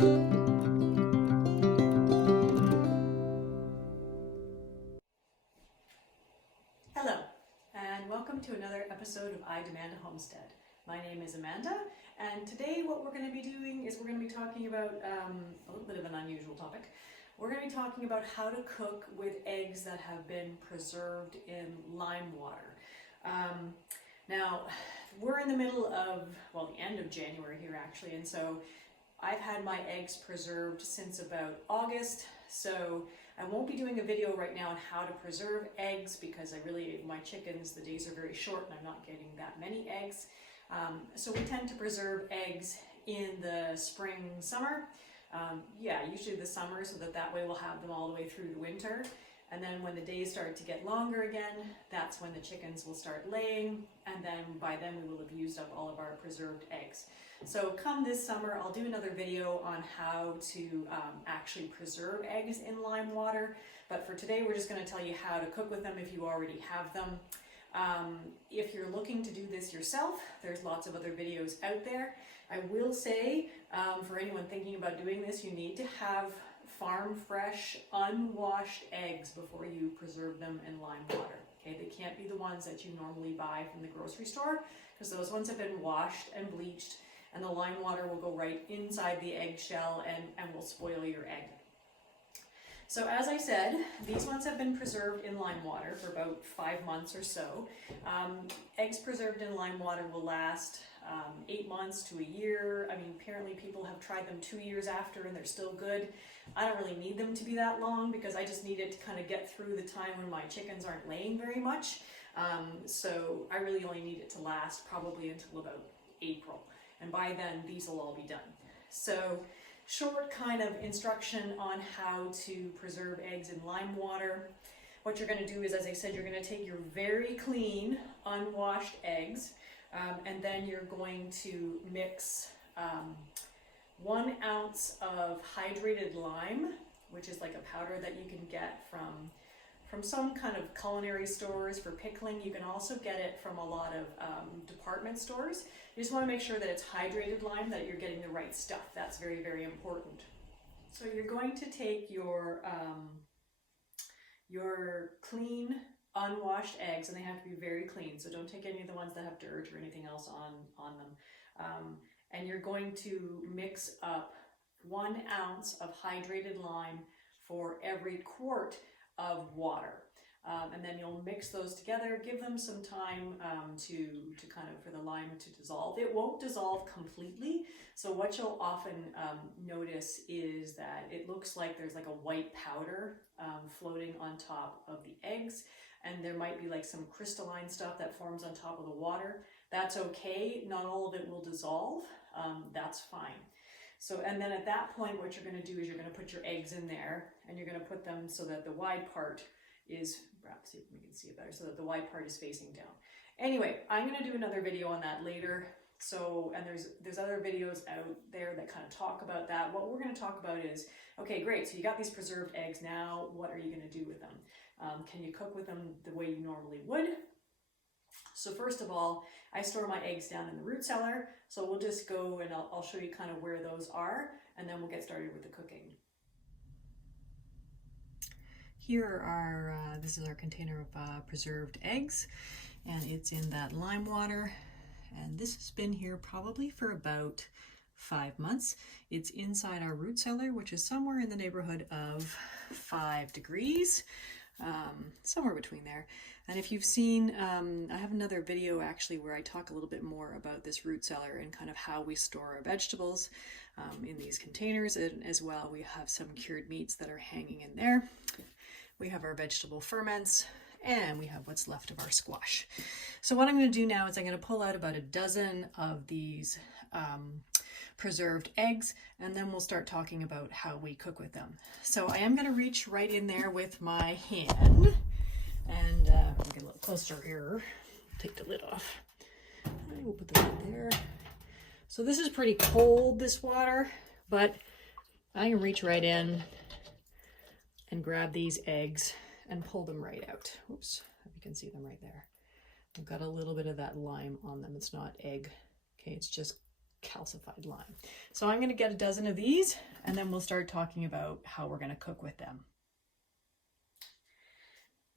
Hello, and welcome to another episode of I Demand a Homestead. My name is Amanda, and today what we're going to be doing is we're going to be talking about a little bit of an unusual topic. We're going to be talking about how to cook with eggs that have been preserved in lime water. Now, we're in the middle of, well, the end of January here actually, and so I've had my eggs preserved since about August, so I won't be doing a video right now on how to preserve eggs because my chickens, the days are very short and I'm not getting that many eggs. So we tend to preserve eggs in the spring, summer. Usually the summer, so that way we'll have them all the way through the winter. And then when the days start to get longer again, that's when the chickens will start laying, and then by then we will have used up all of our preserved eggs. So come this summer, I'll do another video on how to actually preserve eggs in lime water. But for today, we're just going to tell you how to cook with them if you already have them. If you're looking to do this yourself, there's lots of other videos out there. I will say, for anyone thinking about doing this, you need to have farm fresh, unwashed eggs before you preserve them in lime water. Okay, they can't be the ones that you normally buy from the grocery store because those ones have been washed and bleached, and the lime water will go right inside the eggshell and will spoil your egg. So as I said, these ones have been preserved in lime water for about 5 months or so. Eggs preserved in lime water will last 8 months to a year. I mean, apparently people have tried them 2 years after and they're still good. I don't really need them to be that long because I just need it to kind of get through the time when my chickens aren't laying very much. So I really only need it to last probably until about April. And by then, these will all be done. So short kind of instruction on how to preserve eggs in lime water. What you're going to do is, as I said, you're going to take your very clean, unwashed eggs, and then you're going to mix 1 ounce of hydrated lime, which is like a powder that you can get from some kind of culinary stores for pickling. You can also get it from a lot of department stores. You just want to make sure that it's hydrated lime, that you're getting the right stuff. That's very, very important. So you're going to take your clean, unwashed eggs, and they have to be very clean. So don't take any of the ones that have dirt or anything else on them. And you're going to mix up 1 ounce of hydrated lime for every quart of water. And then you'll mix those together, give them some time for the lime to dissolve. It won't dissolve completely. So what you'll often notice is that it looks like there's like a white powder floating on top of the eggs. And there might be like some crystalline stuff that forms on top of the water. That's okay. Not all of it will dissolve. That's fine. So, and then at that point, what you're going to do is you're going to put your eggs in there and you're going to put them so that the wide part is, perhaps we can see it better, so that the wide part is facing down. Anyway, I'm going to do another video on that later. So, and there's other videos out there that kind of talk about that. What we're going to talk about is, okay, great. So you got these preserved eggs. Now, what are you going to do with them? Can you cook with them the way you normally would? So first of all, I store my eggs down in the root cellar. So we'll just go and I'll show you kind of where those are, and then we'll get started with the cooking. Here are, this is our container of preserved eggs, and it's in that lime water. And this has been here probably for about 5 months. It's inside our root cellar, which is somewhere in the neighborhood of 5 degrees. Somewhere between there. And if you've seen, I have another video actually where I talk a little bit more about this root cellar and kind of how we store our vegetables in these containers, and as well we have some cured meats that are hanging in there. We have our vegetable ferments, and we have what's left of our squash. So what I'm going to do now is I'm going to pull out about a dozen of these preserved eggs, and then we'll start talking about how we cook with them. So I am going to reach right in there with my hand, and we'll get a little closer here. Take the lid off. I will put that right there. So this is pretty cold, this water, but I can reach right in and grab these eggs and pull them right out. Oops, you can see them right there. I've got a little bit of that lime on them. It's not egg. Okay, it's just calcified lime. So I'm going to get a dozen of these, and then we'll start talking about how we're going to cook with them.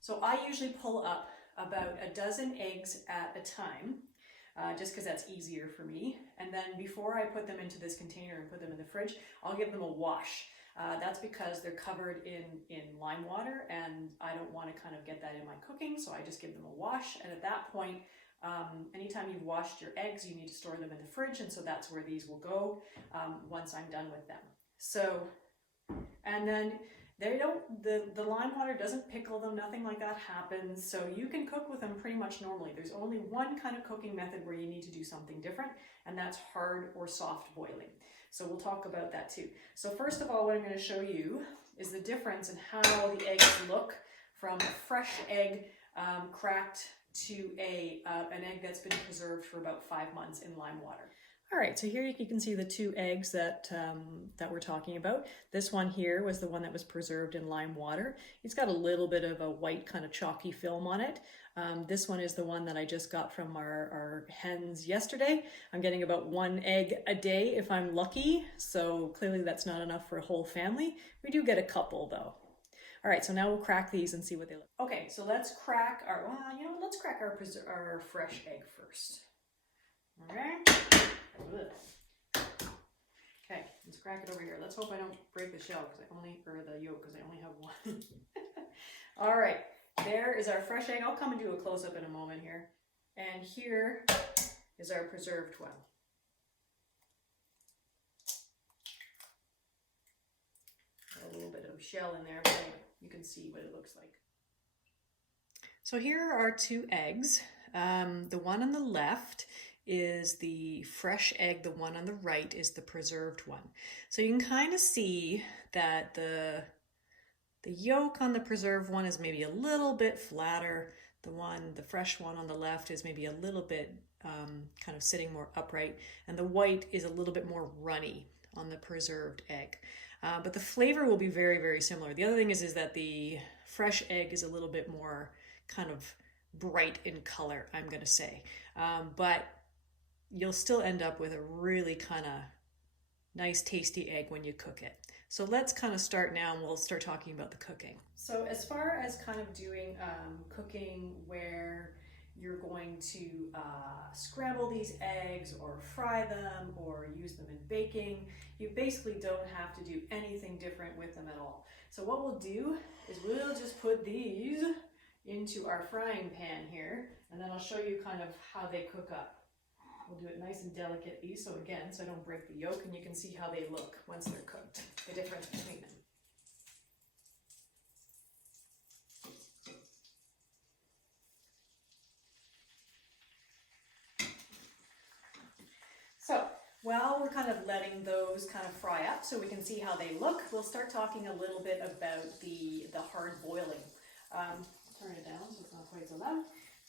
So I usually pull up about a dozen eggs at a time, just because that's easier for me. And then before I put them into this container and put them in the fridge, I'll give them a wash. That's because they're covered in lime water, and I don't want to kind of get that in my cooking, so I just give them a wash. And at that point, anytime you've washed your eggs, you need to store them in the fridge, and so that's where these will go once I'm done with them. So, and then the lime water doesn't pickle them, nothing like that happens, so you can cook with them pretty much normally. There's only one kind of cooking method where you need to do something different, and that's hard or soft boiling. So we'll talk about that too. So first of all, what I'm going to show you is the difference in how the eggs look from a fresh egg cracked to an egg that's been preserved for about 5 months in lime water. All right, so here you can see the two eggs that we're talking about. This one here was the one that was preserved in lime water. It's got a little bit of a white kind of chalky film on it. This one is the one that I just got from our hens yesterday. I'm getting about 1 egg a day if I'm lucky, so clearly that's not enough for a whole family. We do get a couple though. All right, so now we'll crack these and see what they look. Okay, so let's crack let's crack our fresh egg first. All right. Okay, let's crack it over here. Let's hope I don't break the shell or the yolk, because I only have one. All right, there is our fresh egg. I'll come and do a close-up in a moment here. And here is our preserved one. Got a little bit of shell in there, but you can see what it looks like. So here are 2 eggs. The one on the left is the fresh egg, the one on the right is the preserved one. So you can kind of see that the yolk on the preserved one is maybe a little bit flatter. The fresh one on the left is maybe a little bit kind of sitting more upright, and the white is a little bit more runny on the preserved egg. But the flavor will be very, very similar. The other thing is that the fresh egg is a little bit more kind of bright in color, I'm going to say. But you'll still end up with a really kind of nice, tasty egg when you cook it. So let's kind of start now, and we'll start talking about the cooking. So as far as kind of doing cooking where you're going to scramble these eggs or fry them or use them in baking, you basically don't have to do anything different with them at all. So what we'll do is we'll just put these into our frying pan here, and then I'll show you kind of how they cook up. We'll do it nice and delicately, so I don't break the yolk, and you can see how they look once they're cooked, the difference between them. So while we're kind of letting those kind of fry up so we can see how they look, we'll start talking a little bit about the hard boiling. Turn it down so it's not quite so loud.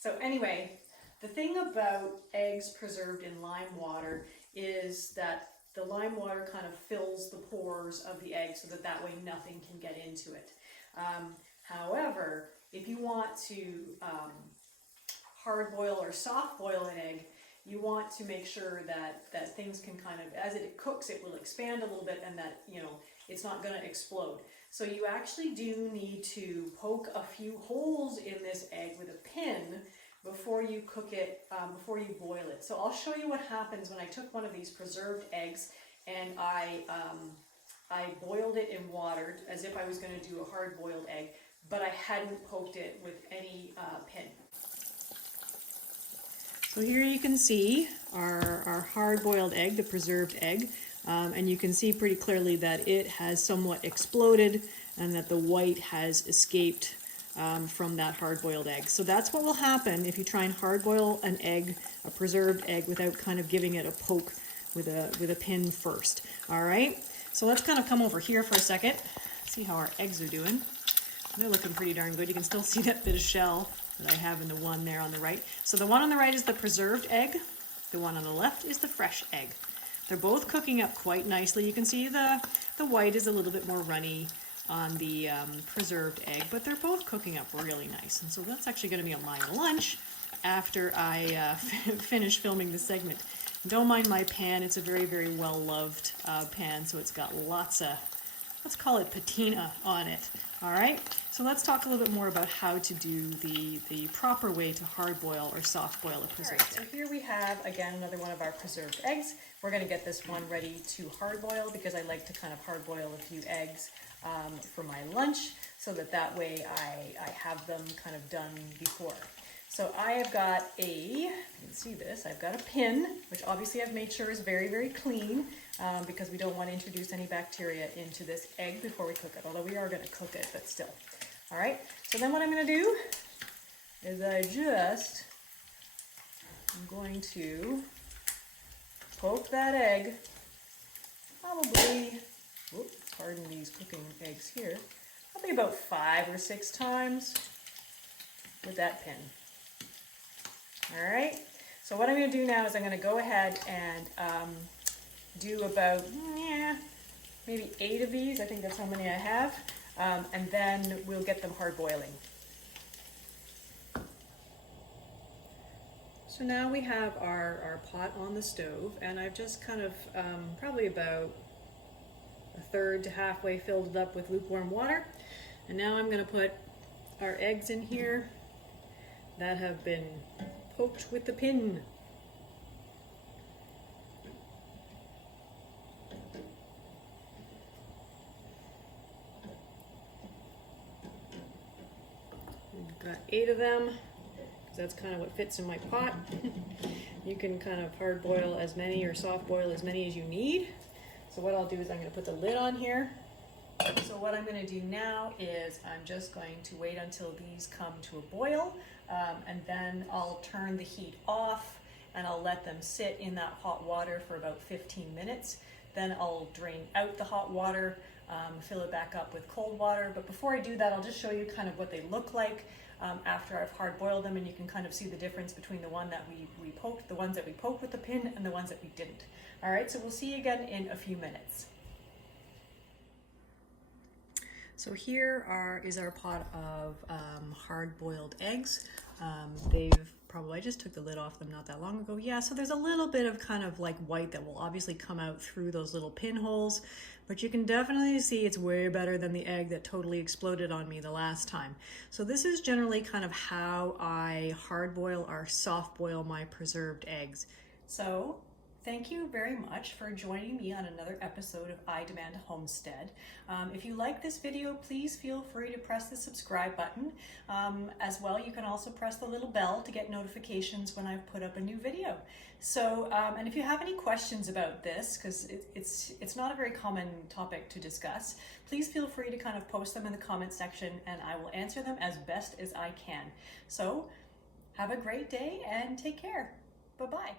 So anyway, the thing about eggs preserved in lime water is that the lime water kind of fills the pores of the egg so that way nothing can get into it. However, if you want to hard boil or soft boil an egg, you want to make sure that things can kind of, as it cooks, it will expand a little bit, and that, it's not going to explode. So you actually do need to poke a few holes in this egg with a pin before you cook it, before you boil it. So I'll show you what happens when I took one of these preserved eggs and I boiled it in water as if I was going to do a hard-boiled egg, but I hadn't poked it with any pin. So here you can see our hard-boiled egg, the preserved egg, and you can see pretty clearly that it has somewhat exploded and that the white has escaped from that hard-boiled egg. So that's what will happen if you try and hard-boil an egg, a preserved egg, without kind of giving it a poke with a pin first. All right, so let's kind of come over here for a second, see how our eggs are doing. They're looking pretty darn good. You can still see that bit of shell that I have in the one there on the right. So the one on the right is the preserved egg. The one on the left is the fresh egg. They're both cooking up quite nicely. You can see the white is a little bit more runny on the preserved egg, but they're both cooking up really nice. And so that's actually going to be my lunch after I finish filming the segment Don't mind my pan, it's a very, very well-loved pan, so it's got lots of, let's call it patina on it. All right, so let's talk a little bit more about how to do the proper way to hard boil or soft boil a preserved egg. So here we have, again, another one of our preserved eggs. We're gonna get this one ready to hard boil because I like to kind of hard boil a few eggs for my lunch so that way I have them kind of done before. So I have got you can see this, I've got a pin, which obviously I've made sure is very, very clean because we don't want to introduce any bacteria into this egg before we cook it, although we are going to cook it, but still. All right, so then what I'm going to do is I'm going to poke that egg, probably, pardon these cooking eggs here, probably about 5 or 6 times with that pin. All right, so what I'm going to do now is I'm going to go ahead and do about, maybe 8 of these. I think that's how many I have. And then we'll get them hard boiling. So now we have our pot on the stove, and I've just kind of probably about 1/3 to halfway filled it up with lukewarm water. And now I'm going to put our eggs in here that have been poked with the pin. We've got 8 of them, because that's kind of what fits in my pot. You can kind of hard boil as many or soft boil as many as you need. So what I'll do is I'm going to put the lid on here. So what I'm going to do now is I'm just going to wait until these come to a boil, and then I'll turn the heat off and I'll let them sit in that hot water for about 15 minutes. Then I'll drain out the hot water, fill it back up with cold water. But before I do that, I'll just show you kind of what they look like after I've hard boiled them, and you can kind of see the difference between the ones that we poked with the pin and the ones that we didn't. All right, so we'll see you again in a few minutes. So here is our pot of hard-boiled eggs. I just took the lid off them not that long ago. Yeah, so there's a little bit of kind of like white that will obviously come out through those little pinholes, but you can definitely see it's way better than the egg that totally exploded on me the last time. So this is generally kind of how I hard-boil or soft-boil my preserved eggs. So thank you very much for joining me on another episode of I Demand a Homestead. If you like this video, please feel free to press the subscribe button. As well, you can also press the little bell to get notifications when I put up a new video. So, and if you have any questions about this, because it's not a very common topic to discuss, please feel free to kind of post them in the comment section and I will answer them as best as I can. So, have a great day and take care. Bye-bye.